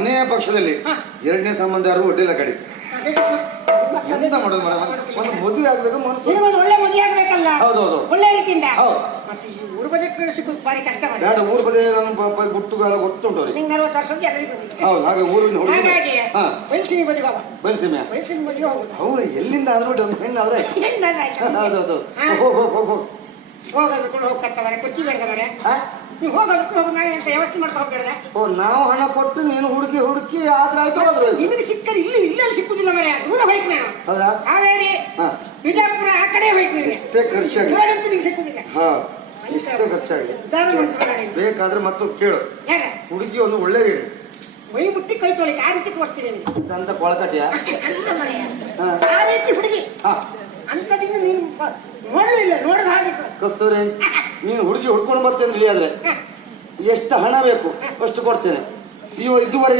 ಕೊನೆಯ ಪಕ್ಷದಲ್ಲಿ ಎರಡನೇ ಸಂಬಂಧ ಯಾರು ಒಡ್ಡಿಲ್ಲ ಕಡೆ ಎಂತ ಮಾಡೋದು ಮರ ಒಂದು ಮದುವೆ ಆಗ್ಬೇಕು ಮನಸ್ಸು ಒಳ್ಳೆ ಮದುವೆ ಆಗ್ಬೇಕಲ್ಲ. ಹೌದೌದು ಒಳ್ಳೆ ರೀತಿಯಿಂದ. ಹೌದು ಮತ್ತೆ ಈ ಊರ ಬದಿ ಸಿಗೋದು ಭಾರಿ ಕಷ್ಟ. ಬೇಡ ಊರ ಬದಿ ಗುಟ್ಟುಗಾಲ ಗೊತ್ತುಂಟು ಅವ್ರಿಗೆ. ನಿಂಗೆ 40 ವರ್ಷದ ಎಲ್ಲರಿಗೂ ಹೌದು ಹಾಗೆ ಊರಿನ ಹಾಗಾಗಿ ಬಯಸಿನ ಮದುವೆ ಬಾಬಾ ಬಯಸಿಮೆ ಬಯಸಿನ ಮದುವೆ ಹೋಗುದು. ಅವ್ರು ಎಲ್ಲಿಂದ ಅಂದ್ಬಿಟ್ಟು ಒಂದು ಹೆಣ್ಣಾದ್ರೆ ಹೌದೌದು ಹೋಗೋದಕ್ಕೂ ಹೋಗ್ಕತ್ತವರೆ ಕುಚ್ಚಿ ಬೆಳೆದವರೆ ನೀವು ಹೋಗೋದಕ್ಕೂ ಹೋಗ ನಾನು ಎಂತ ವ್ಯವಸ್ಥೆ ಮಾಡ್ತಾ ಹೋಗ್ಬೇಡ. ಓ ನಾವು ಹಣ ಕೊಟ್ಟು ನೀನು ಹುಡುಕಿ ಆದ್ರೆ ಆಯ್ತು ಹೋದ್ರು ನಿನಗೆ ಸಿಕ್ಕಲ್ಲಿ ಇಲ್ಲಲ್ಲಿ ಸಿಕ್ಕುದಿಲ್ಲ ಮರೆ ದೂರ ಹೋಯ್ತು ನಾನು. ಹೌದಾ ಹಾವೇರಿ ವಿಜಯಪುರ ಆ ಕಡೆ ಹೋಯ್ತು ನಿನಗೆ ಇಷ್ಟೇ ಖರ್ಚಾಗಿ ಇವಾಗಂತೂ ನಿಂಗೆ ಸಿಕ್ಕುದಿಲ್ಲ. ಹಾ ಇಷ್ಟೇ ಖರ್ಚಾಗಿ ಬೇಕಾದ್ರೆ ಮತ್ತು ಕೇಳು ಹುಡುಗಿ ಒಂದು ಒಳ್ಳೆದಿದೆ ಮೈ ಮುಟ್ಟಿ ಕೈ ತೊಳಿಕೆ ಆ ರೀತಿ ತೋರಿಸ್ತೀನಿ ನಿನಗೆ ಅಂತ ಕೊಳಕಟ್ಟಿಯ ಆ ರೀತಿ ಹುಡುಗಿ ಅಂತದಿಂದ ನೀನು ನೋಡ್ಲೂ ಇಲ್ಲ ನೋಡದ ಹಾಗೆ ಕಸ್ತೂರಿ ನೀನು ಹುಡುಗಿ ಹುಡ್ಕೊಂಡು ಬರ್ತೇನೆ ಆದ್ರೆ ಎಷ್ಟು ಹಣ ಬೇಕು ಅಷ್ಟು ಕೊಡ್ತೇನೆ ಇದುವರೆಗೆ